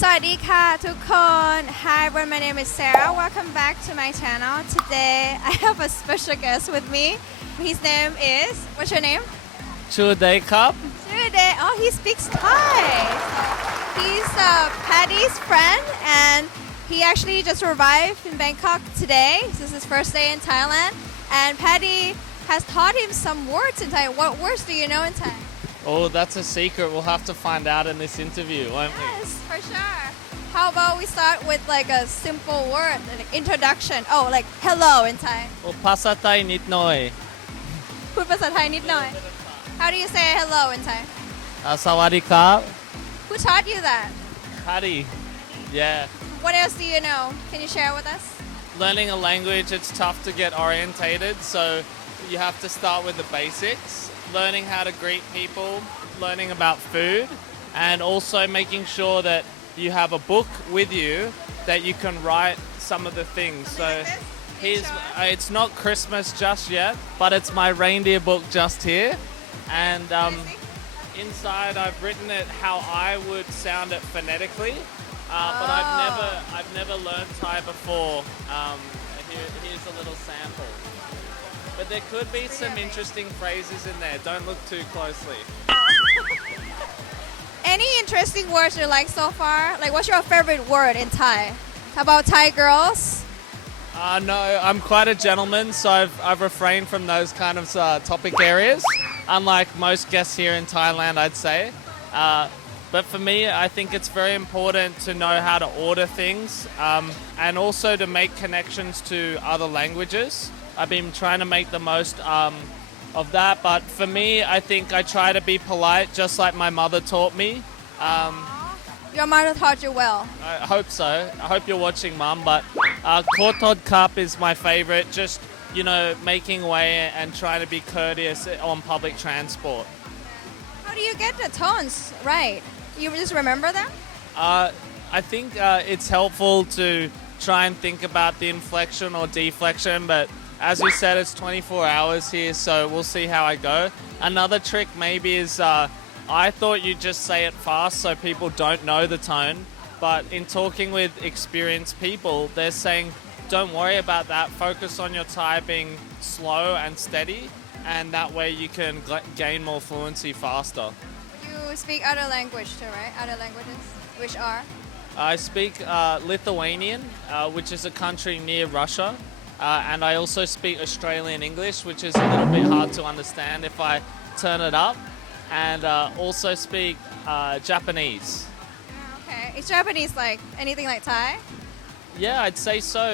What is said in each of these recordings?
สวัสดีค่ะทุกคน Hi everyone, my name is Sarah. Welcome back to my channel. Today I have a special guest with me. His name is, what's your name? ชื่อเดย์ครับ Today, oh, he speaks Thai. So he's Paddy's friend and he actually just arrived in Bangkok today. This is his first day in Thailand. And Paddy has taught him some words in Thai. What words do you know in Thai? Oh, that's a secret. We'll have to find out in this interview, won't we? Yes, for sure. How about we start with like a simple word, an introduction. Oh, like hello in Thai. โอ้ภาษาไทยนิดหน่อย พูดภาษาไทยนิดหน่อย How do you say hello in Thai? สวัสดีครับ Who taught you that? Paddy. Yeah. What else do you know? Can you share with us? Learning a language, it's tough to get orientated, so you have to start with the basics. Learning how to greet people, learning about food, and also making sure that you have a book with you that you can write some of the things. So here's, it's not Christmas just yet, but it's my reindeer book just here. And inside I've written it how I would sound it phonetically, but I've never learned Thai before. Here's a little sample. But there could be some interesting phrases in there. Don't look too closely. Any interesting words you like so far? Like what's your favorite word in Thai? How about Thai girls? No, I'm quite a gentleman, so I've refrained from those kind of topic areas. Unlike most guests here in Thailand, I'd say. But for me, I think it's very important to know how to order things and also to make connections to other languages. I've been trying to make the most of that, but for me, I think I try to be polite, just like my mother taught me. Your mother taught you well. I hope so. I hope you're watching, Mum. But kǎw-tôht kráp is my favorite. Just, you know, making way and trying to be courteous on public transport. How do you get the tones right? You just remember them? I think it's helpful to try and think about the inflection or deflection, but as you said, it's 24 hours here, so we'll see how I go. Another trick maybe is I thought you'd just say it fast so people don't know the tone, but in talking with experienced people, they're saying, don't worry about that, focus on your Thai being slow and steady, and that way you can gain more fluency faster. You speak other language too, right? Other languages, which are? I speak Lithuanian, which is a country near Russia, and I also speak Australian English, which is a little bit hard to understand if I turn it up, and also speak Japanese. Okay. Is Japanese like anything like Thai? Yeah, I'd say so.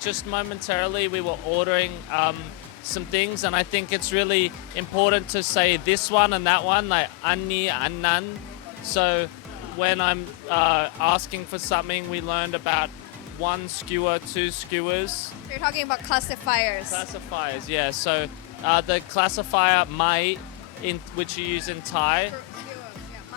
Just momentarily, we were ordering some things, and I think it's really important to say this one and that one, like an-níi, an-nán. So when I'm asking for something, we learned about one skewer, two skewers. You're talking about classifiers. Classifiers, yeah. So the classifier mái, which you use in Thai.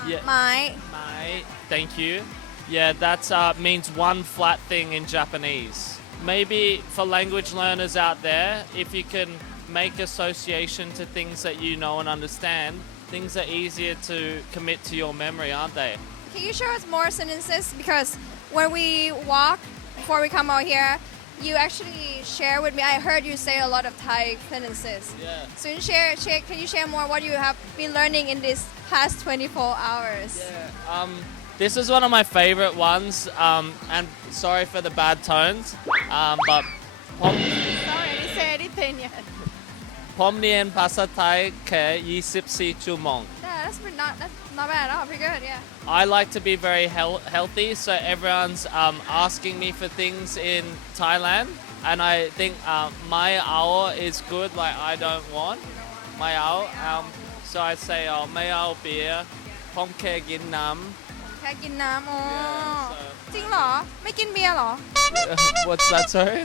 Yeah. Mái. Mái, thank you. Yeah, that means one flat thing in Japanese. Maybe for language learners out there, if you can make association to things that you know and understand, things are easier to commit to your memory, aren't they? Can you show us more sentences? Because when we walk, before we come out here, you actually share with me. I heard you say a lot of Thai sentences. Yeah. So can you share more what you have been learning in these past 24 hours? Yeah. This is one of my favorite ones, and sorry for the bad tones, but Sorry, I didn't say anything yet. ผมเรียนภาษาไทยแค่24 ชั่วโมง Yeah, that's not bad at all. Pretty good, yeah. I like to be very healthy, so everyone's asking me for things in Thailand, and I think my hour is good, like I don't want my hour. So I say, my hour beer, ผมแค่กินน้ำ แค่กินน้ำอ๋อ Yeah, so- จริงเหรอ ไม่กินเบียร์เหรอ What's that, sorry?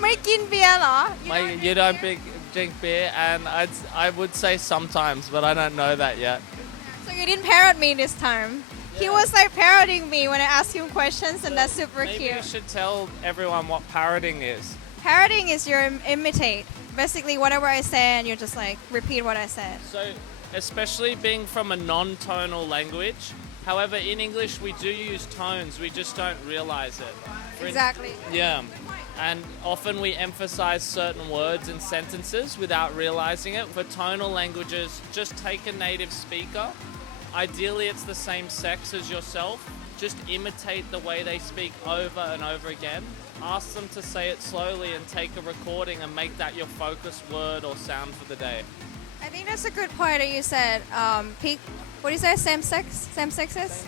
ไม่กินเบียร์เหรอ You don't drink beer, and I would say sometimes, but I don't know that yet. So you didn't parrot me this time. He Yeah. was like parroting me when I asked him questions, and that's super Maybe cute. you should tell everyone what parroting is. Parroting is your imitate. Basically, whatever I say, and you just like repeat what I said. So, especially being from a non-tonal language, However, in English, we do use tones. We just don't realize it. Exactly. Yeah. And often we emphasize certain words in sentences without realizing it. For tonal languages, just take a native speaker. Ideally, it's the same sex as yourself. Just imitate the way they speak over and over again. Ask them to say it slowly and take a recording and make that your focus word or sound for the day. I think that's a good point that you said. Pick, what do you say? Same sexes? Same sexes.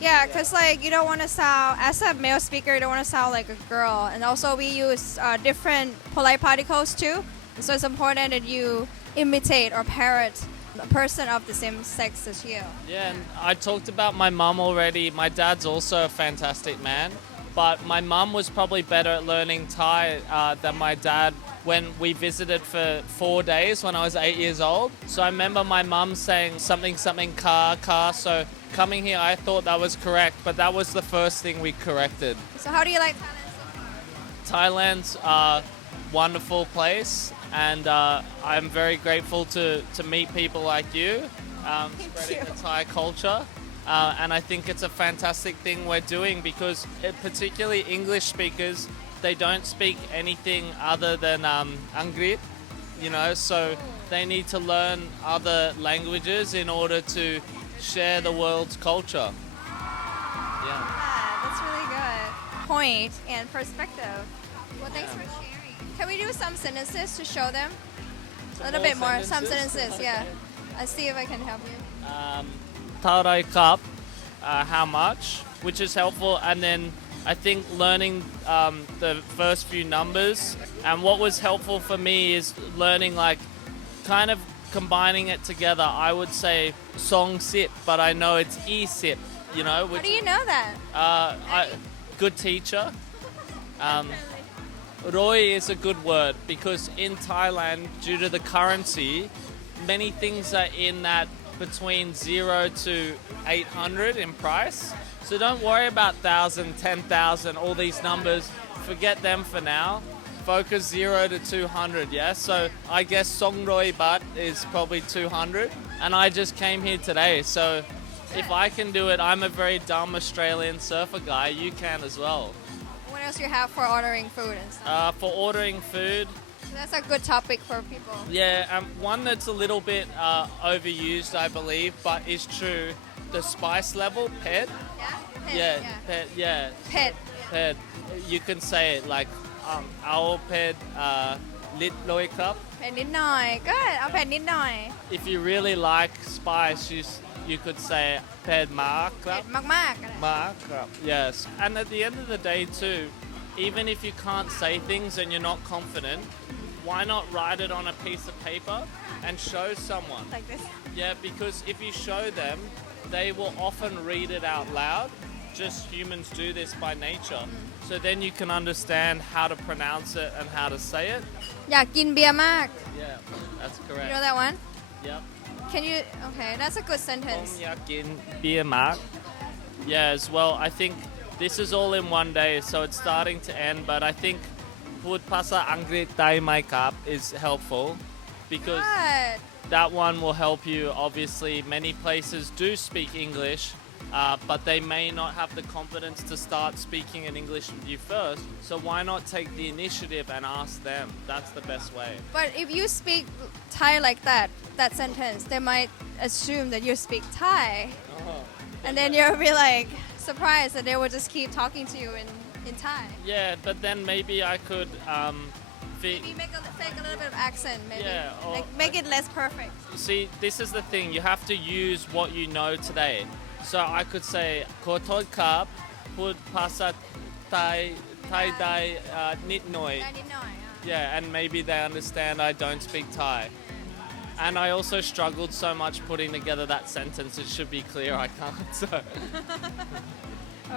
Yeah, because like you don't want to sound, as a male speaker, you don't want to sound like a girl. And also we use different polite particles too. So it's important that you imitate or parrot a person of the same sex as you. Yeah, and I talked about my mum already. My dad's also a fantastic man. But my mum was probably better at learning Thai than my dad when we visited for 4 days when I was 8 years old. So I remember my mum saying something car. So coming here, I thought that was correct, but that was the first thing we corrected. So how do you like Thailand so far? Thailand's a wonderful place, and I'm very grateful to meet people like you, spreading the Thai culture. And I think it's a fantastic thing we're doing because particularly English speakers, they don't speak anything other than Angrit, you know, so they need to learn other languages in order to share the world's culture. Yeah. That's really good. Point and perspective. Well, thanks for sharing. Can we do some sentences to show them? A little bit more. Some sentences, yeah. I'll see if I can help you. เท่าไรครับ how much, which is helpful, and then I think learning the first few numbers, and what was helpful for me is learning like kind of combining it together. I would say song sip, but I know it's yîi-sìp, you know. Which, How do you know that? Good teacher. Roi is a good word because in Thailand, due to the currency, many things are in that between 0 to 800 in price. So don't worry about 1,000, 10,000, all these numbers. Forget them for now. Focus 0 to 200, yeah? So I guess Songroi Bat is probably 200. And I just came here today. So if I can do it, I'm a very dumb Australian surfer guy. You can as well. What else you have for ordering food and stuff? For ordering food, That's a good topic for people. yeah, one that's a little bit overused, I believe, but is true. The spice level, ped. Yeah? Pet, Yeah, ped, yeah, Pet. ped. You can say it like,เอาped, nít-nòi kráp. เผ็ดนิดหน่อย Good. เอาเผ็ดนิดหน่อย If you really like spice, you could say ped máai ค เผ็ รับ ดมากๆก็ได้ máai ครับ Yes, and at the end of the day too, even if you can't say things and you're not confident, why not write it on a piece of paper and show someone? Like this. Yeah, because if you show them, they will often read it out loud. Just humans do this by nature. So then you can understand how to pronounce it and how to say it. อยากกินเบียร์มาก Yeah, that's You correct. know that one? Yep. Can you? Okay, that's a good sentence. ผมอยากกินเบียร์มาก Yeah, as well. I think this is all in one day, so it's starting to end. But I think พูดภาษาอังกฤษได้ไหมครับ is helpful because Good. that one will help you. Obviously, many places do speak English, but they may not have the confidence to start speaking in English with you first. So why not take the initiative and ask them? That's the best way. But if you speak Thai like that sentence, they might assume that you speak Thai. And then you'll be like surprised that they will just keep talking to you in Thai. Yeah, but then maybe I could Maybe make a little bit of accent, maybe. Yeah, or- like make it less perfect. See, this is the thing. You have to use what you know today. So I could say ขอโทษครับพูดภาษาไทยได้นิดหน่อย ได้นิดหน่อย Yeah, and maybe they understand I don't speak Thai. And I also struggled so much putting together that sentence. It should be clear I can't. So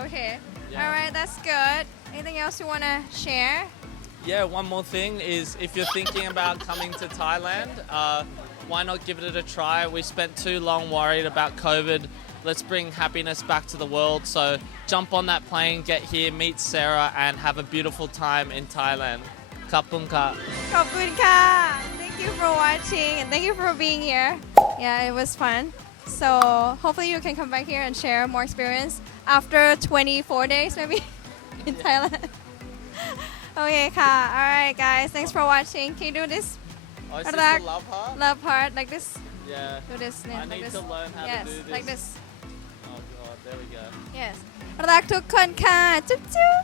Okay. Yeah. All right, that's good. Anything else you want to share? yeah, one more thing is if you're thinking about coming to Thailand, why not give it a try? We spent too long worried about COVID. Let's bring happiness back to the world. So jump on that plane, get here, meet Sarah, and have a beautiful time in Thailand. Kapung ka. ขอบคุณค่ะ Thank you for watching and thank you for being here. Yeah, it was fun. So hopefully you can come back here and share more experience after 24 days maybe in Thailand. Okay, ka. All right, guys. Thanks for watching. Can you do this? Oh, is this Relax. the love heart? Love part like this. Yeah. Do this. I like need this. to learn how yes, to do this. like this. Oh god, there we go. Yes. รักทุกคนค่ะจุ๊บจุ๊บ